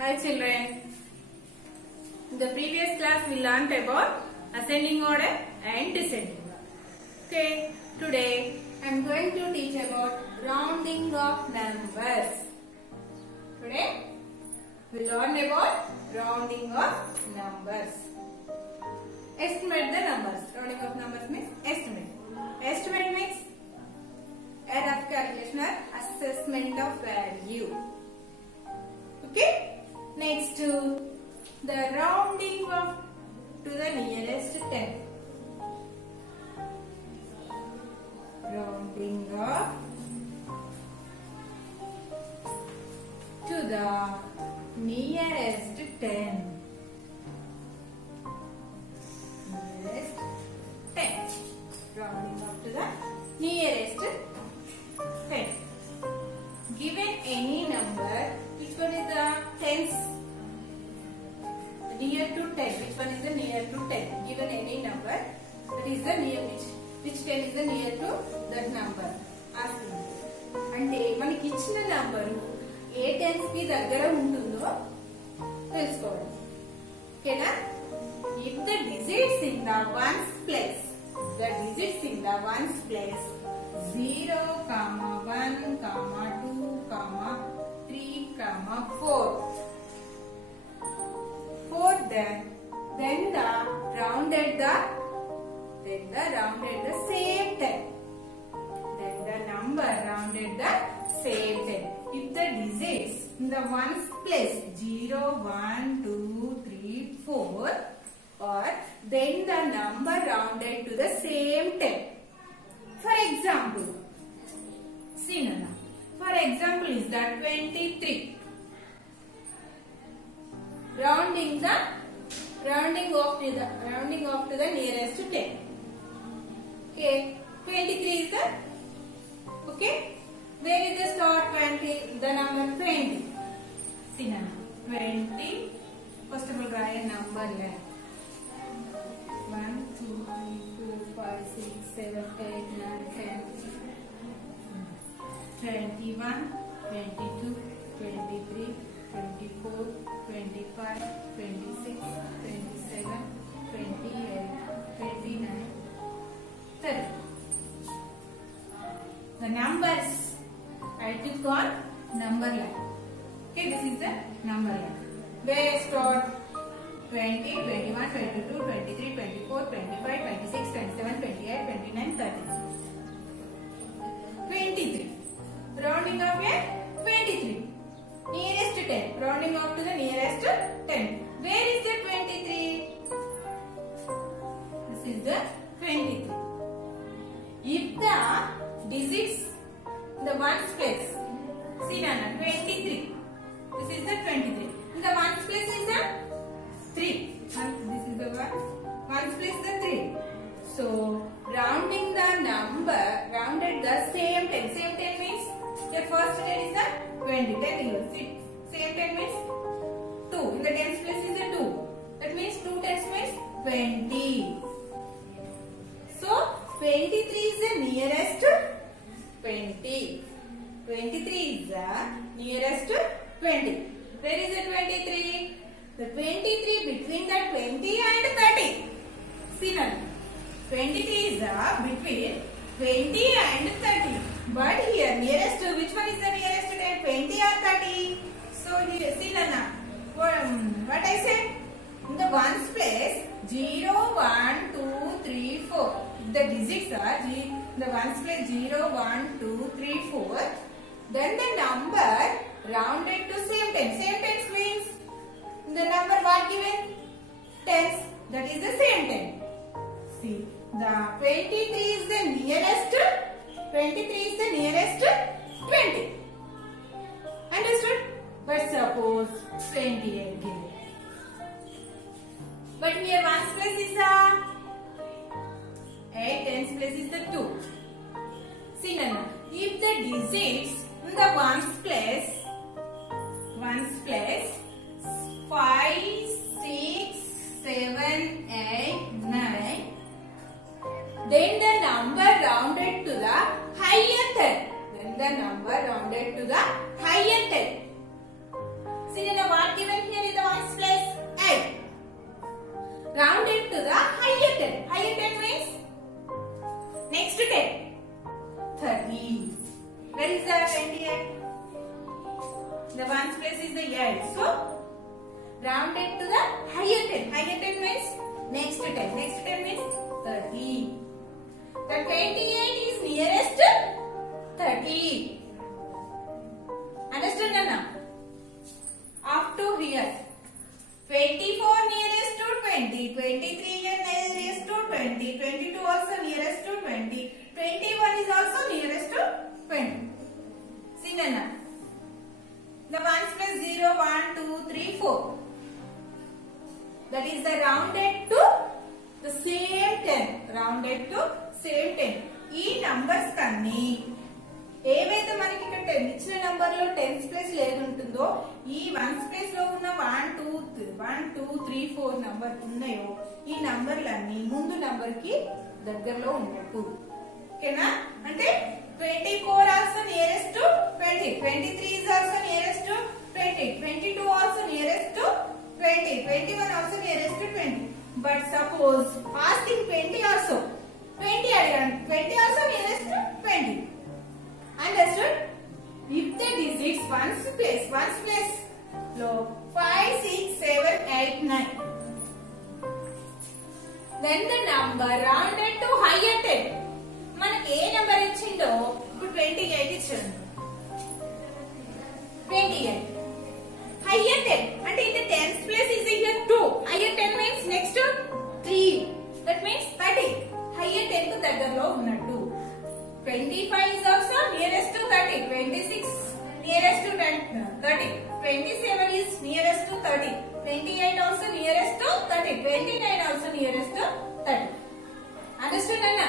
Hi children. In the previous class we learnt about ascending order and descending order. Okay, today I am going to teach about rounding of numbers. Today we learn about rounding of numbers. Estimate the numbers. Rounding of numbers means estimate. Estimate means a rough calculation or assessment of value. Okay. Next to the rounding of to the nearest 10. Rounding of to the nearest 10. Nearest 10. Rounding up to the nearest 10. Given any number, which one is the tens? Near to 10. Which one is the near to 10? Given any number, that is the near which 10 is the near to that number? Asking. అంటే మనకి ఇచ్చిన number ఏ tense కి దగ్గర ఉంటుందో తెలుసుకోవాలి. ఓకేనా? If the digits in the ones place, 0, 1, 2, 3, 4. Then the rounded the same 10. Then the number rounded the same 10. If the digits in the ones place 0, 1, 2, 3, 4, or then the number rounded to the same 10. For example, see Nana. For example, is that 23. Rounding off to the nearest 10. Okay, 23 is the okay. Where is the start 20? The number 20. See now, 20. First of all, write a number left. 1, 2, 3, 4, 5, 6, 7, 8, 9, 10, 21, 22, 23, 24, 25, 26, 27, 28, 29, 30. The numbers I took on number line. Okay, this is the number line. Where start 20, 21, 22, 23, 24, 25, 26, 27, 28, 29, 30. 23. Rounding up here 23. Nearest 10. Rounding up to the nearest 10. Where is the 23? This is the 23. If the digits in the ones place, see Nana, 23. This is the 23. In the ones place is the 3. This is the ones place is the 3. So rounding the number, rounded the same 10. Same 10 means the first 10 is the 20. 10 is same 10 means 2. In the tens place is the 2. That means 2 tens means 20. So 23 is the nearest 20. 23 is the nearest 20. Where is the 23? The 23 between the 20 and 30. See now. 23 is between 20 and 30. But here nearest, which one is the nearest to 20 or 30? So here, see Nana, what I said? In the ones place 0, 1, 2, 3, 4. If the digits are in the ones place 0, 1, 2, 3, 4. Then the number rounded to same 10. Same 10 means the number what given? Tens. That is the same 10. See, the 23 is the nearest. 23 is the nearest 20. Understood? But suppose 28 given. But here ones place is the 8, tens place is the 2. See Nana, if the digits in the ones place 5, 6, 7, 8, 9. Then the number rounded to the higher 10. the number rounded to the higher 10. See, then what given ones place is the 8. So rounded to the higher 10. Higher 10 means next 10. Next 10 means 30. The 28 is nearest to 30. Understand Nana? Up to here. 24 nearest to 20. 23 nearest to 20. 22 also nearest to 20. 21 is also nearest to 20. See Nana? The ones place 0, 1, 2, 3, 4. That is the rounded to the same 10. Rounded to same 10. ఈ numbers కన్నీ ఏవైతే మనకి ఇక్కడ 10 ఇచ్చిన number లో 10s place లేదు ఉంటుందో ఈ 1s place లో ఉన్న 1 2 3 4 నంబర్ ఉన్నాయో ఈ నంబర్లన్నీ ముందు నంబర్ కి దగ్గరలో ఉన్నట్టు. ఓకేనా? అంటే 24 also nearest to 20. 23 is also nearest to 20. 22 also nearest to 20. 21 also nearest to 20. But suppose asking 20 also. 20 again. 20 also nearest to 20. Understood? If the digits ones place low 5, 6, 7, 8, 9. Then the number rounded to higher 10. మనకి ఏ number ఇచ్చిందో ఇప్పుడు 28 ఇచ్చాడు. 28 higher 10 అంటే in the 10th place is here 2. higher 10 means next to 3. that means 30. higher 10 కు దగ్గరలో ఉన్నట్టు. 25 is also nearest to 30. 26 nearest to 30. 27 is nearest to 30. 28 also nearest to 30. 29 also nearest to 30. Understood Anna?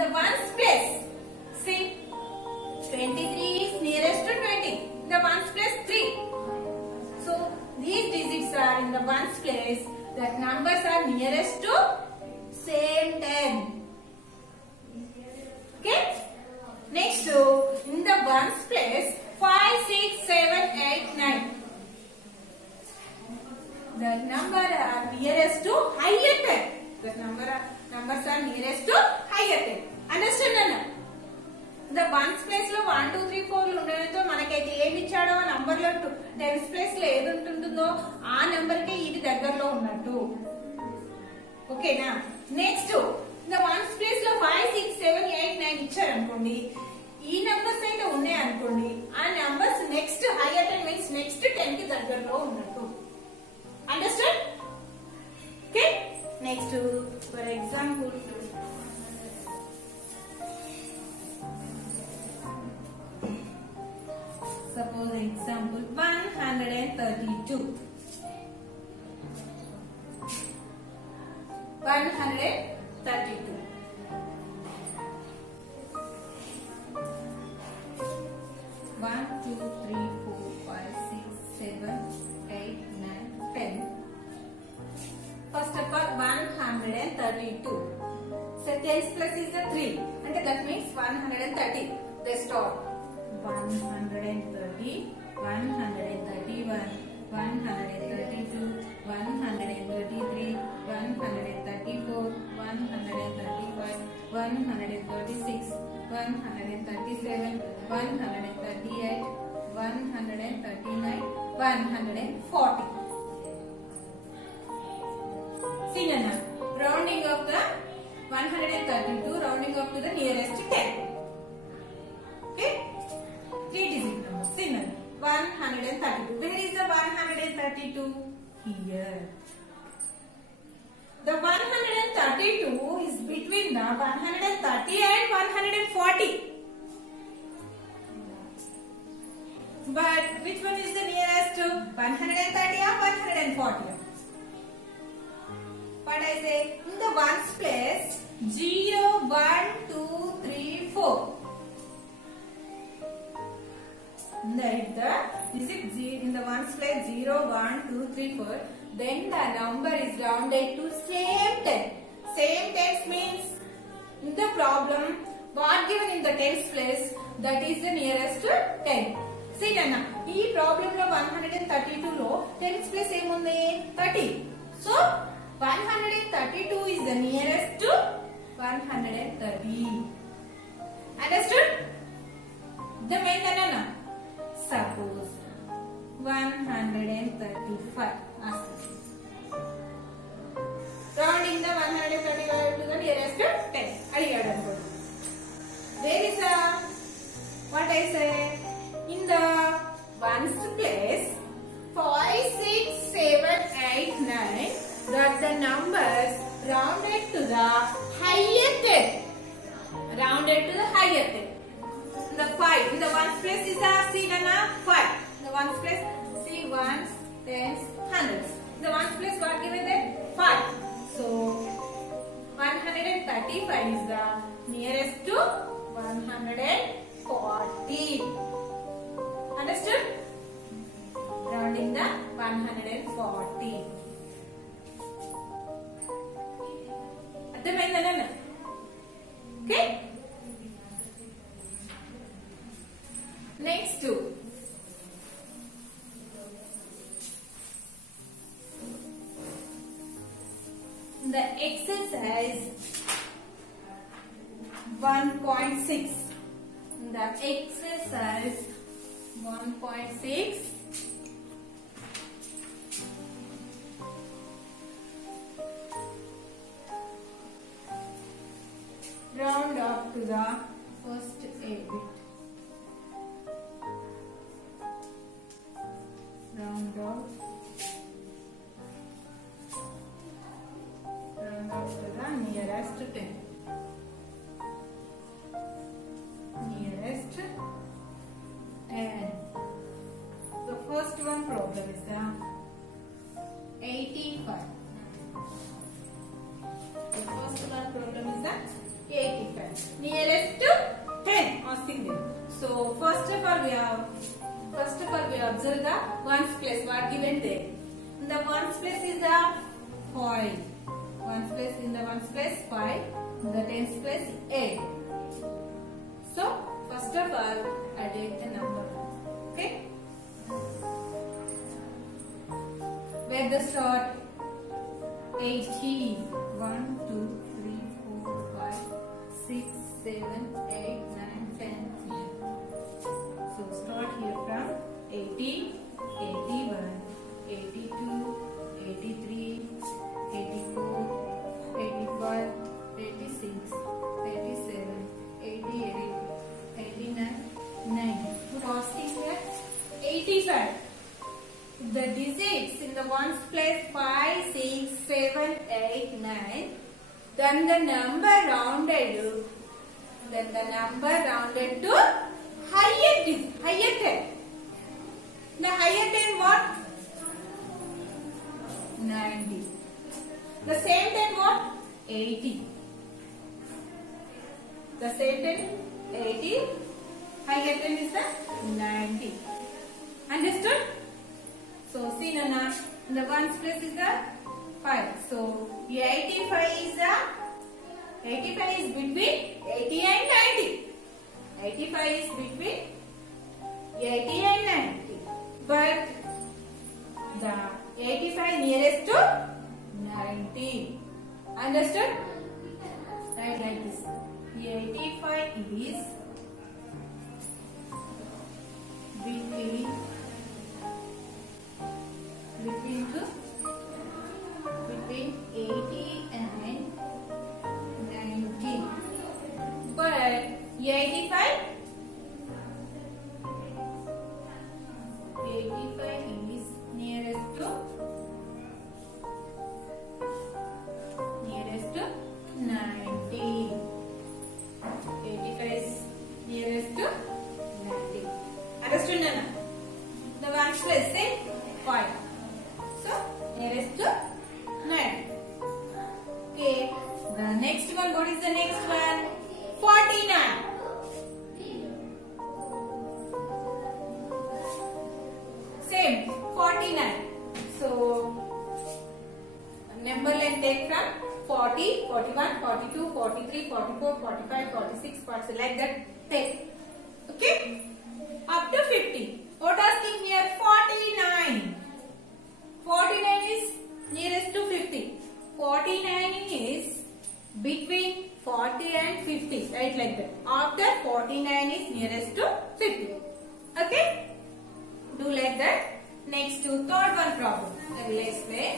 The ones place, see 23 is nearest to 20. The ones place 3. So these digits are in the ones place. That numbers are nearest to same 10. Okay. Next in the ones place 5, 6, 7, 8, 9. The number are nearest to higher 10. The numbers are nearest to higher 10. Understand Anna? The ones place లో 1 2 3 4 ఉండడంతో మనకైతే ఏమి ఇచ్చాడో ఆ number లో 10s place లో ఏది ఉంటుందో ఆ నంబర్ కి ఇది దగ్గరలో ఉన్నట్టు. ఓకేనా? నెక్స్ట్ the ones ప్లేస్ లో 5 6 7 8 9 ఇచ్చారు అనుకోండి. ఈ నంబర్స్ అయితే ఉన్నాయి అనుకోండి. ఆ numbers next hire 10 means next 10 కి దగ్గరలో ఉన్నట్టు. Understand? Okay? Next for example suppose example 132. 132. One, two, three, four, five, six, 7, 8, 9, 10. First of all 132. So 10 plus is the 3. And that means 130. They start 130, 131, 132, 133, 134, 135, 136, 137, 138, 139, 140. See Nana, rounding of the 132, rounding up to the nearest 10. Okay? 3 digit number. See Nana, 132. Where is the 132? Here. The 132 is between the 130 and 140. But which one is the nearest to 130 or 140? What I say? In the ones place 0, 1, 2, 3, 4. In the ones place 0, 1, 2, 3, 4. Then the number is rounded to same 10. Same 10 means in the problem what given in the 10th place, that is the nearest to 10. See Nana, ee problem lo 132 lo 10th place emundi 30. So 132 is the nearest to 130. Understood? The main Nana. Suppose 5. Rounding the 135 to the nearest 10. Where is the, what I say? In the ones place, 5, 6, 7, 8, 9, that the numbers rounded to the higher 10. Rounded to the higher 10. The 5. In the ones place is the C1 5. In the ones place, see ones, tens, hundreds. In the ones place, what given there? 5. So 135 is the nearest to 140. Understood? Rounding the 140. Okay? Next two. The exercise 1.6. The exercise 1.6. Round up to the first A bit. Round up. Round up to the nearest 10. Nearest 10. The first one problem is the 85. The first one problem is the 85. Nearest to 10. Asking them. So first of all we observe the ones place. What given there? In the ones place is the 5. Ones place, in the ones place 5. In the tens place 8. So first of all I take the number. Okay. Where the start? 80. 1, 2, 3, 4, 5, 6, 7, 8, 9, 10. So start here from 80, 81, 82, 83, 84, 85, 86, 87, 88, 89, 90. Costing here 85. The digits in the ones place 5, 6, 7, 8, 9. Then the number rounded to higher 10. The higher 10 what? 90. The same 10 what? 80. The same 10 80. Higher 10 is the 90. Understood? So see Nana, the ones place is the 5. So 85 is between 80 and 90. 85 is between 80 and 90. But the 85 nearest to 90. Understood? Write like this. 85 is between 80 and 90. But 85 is nearest to 90. 85 is nearest to 90. Understood, Nana? The ones place say 5. So nearest to 9. Okay. The next one, what is the next one? 49. Same, 49. So number length take from 40, 41, 42, 43, 44, 45, 46, 46, like that take. Okay? Up to 50. What asking here? 49. 49 is nearest to 50. 49 is between 40 and 50. Right, like that. After 49 is nearest to 50. Okay? Do like that. Next to third one problem. I will explain.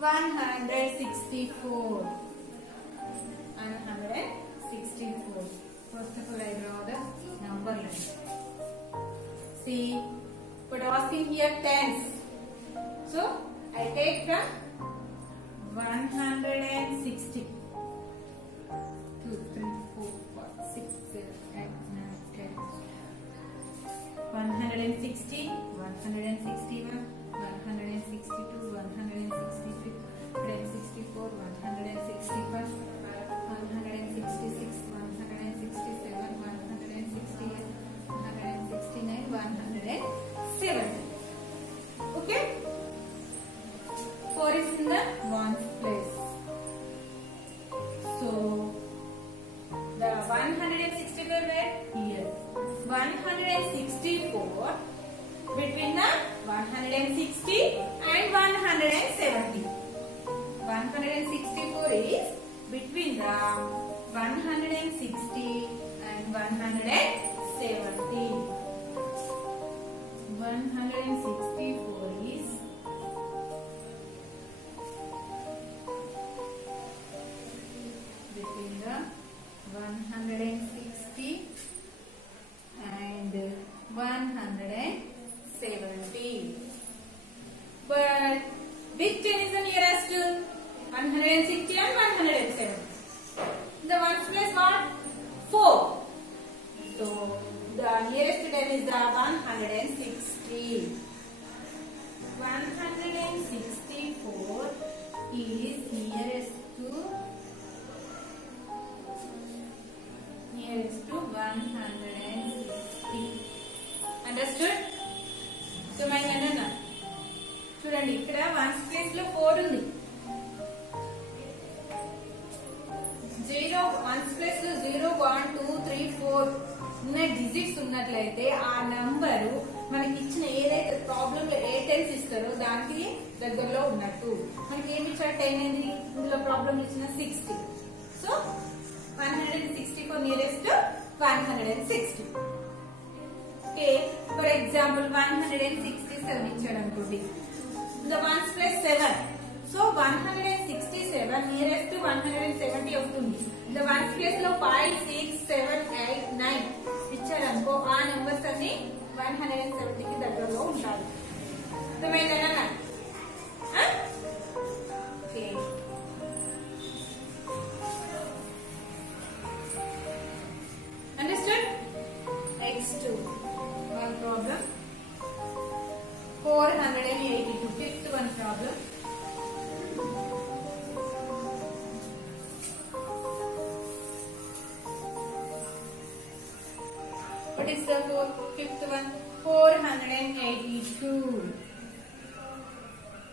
One hundred 164. First of all, I draw the number line. See, but asking here tens. So I take from 160. 2, 3, 4, 5, 6, 7, 8, 9, 10. 160, 161, 162, 163, 164, 165, 166, 167, 168, 169, 170. Okay? 4 is in the ones place. So the 164 were here. 164 between the 160 and 170. 164 is between the 160 and 170. 164 is between the 160 and 170. But which 10 is the nearest to 160 and 170? The ones place what? 4. So the nearest 10 is the 160. 164 is nearest to 160. Understood? So my nana, చూడండి ఇక్కడ ones place లో 4 ఉంది. 0 ones place లో 0 1 2 3 4 ఉన్న digits ఉన్నట్లయితే ఆ number మనకి ఇచ్చిన ఏదైతే ప్రాబ్లం లో ఏ టెన్స్ ఇస్తారో దానికి దగ్గరలో ఉన్నట్టు. మనకి ఏమి ఇచ్చారు 10 ఏంది ఇందులో ప్రాబ్లం ఇచ్చిన 60. So 164 nearest to 160. Okay, for example 167 ఇచ్చాడు అనుకోండి. The ones plus 7. So 167 nearest to 170 అవుతుంది. The ones place లో 5, 6, 7, 8, 9 ఇచ్చాడు అనుకో ఆ నెంబర్స్ అన్ని 170 కి దగ్గరలో ఉంటాయి. అర్థమైందా? Okay. Understood? X2. One problem. 482. Fifth one problem. What is the fifth one? 482.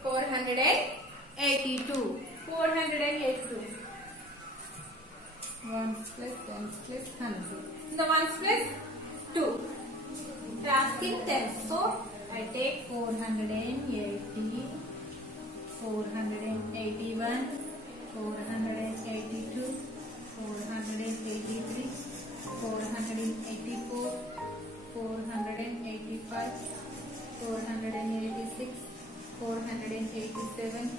482. 482. Ones plus, tens plus, hundred. The ones plus 2. They are asking tens. So I take 480, 481, 482, 483, 484, 485, 486, 487,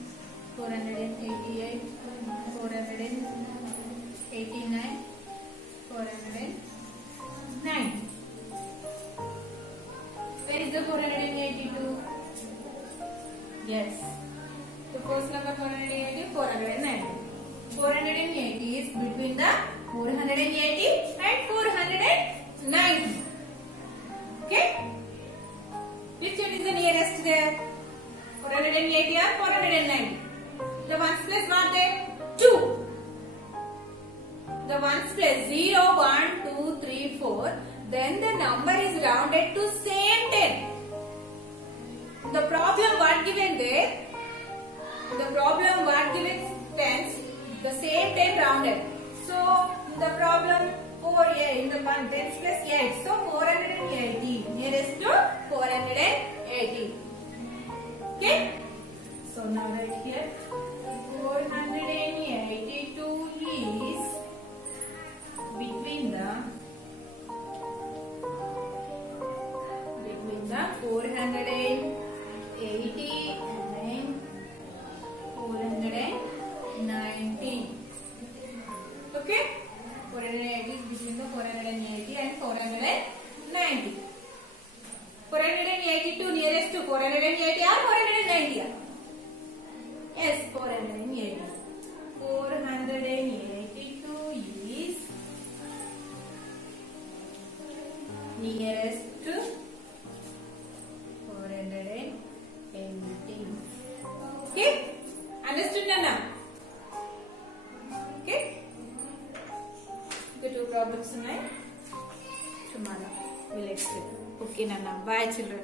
488, 489, 409. Where is the 482? Yes. The first number 480, 490. 480 is between the 480 and 490. Okay? Which one is the nearest there? 480 or 490? The ones place what there? 2. The ones place 0, 1, 2, 3, 4. Then the number is rounded to same 10. The problem what given there? The problem what given tens, the same 10 rounded. So the problem 4 in the 1 tens plus 8. So 480 nearest to 480. Okay? So now right here 482 is 480 or 490? Yes, 480. 482 is nearest to 480. Okay? Understood, Nana? Okay? The two problems tonight. Tomorrow we'll explain. Okay, Nana. Bye, children.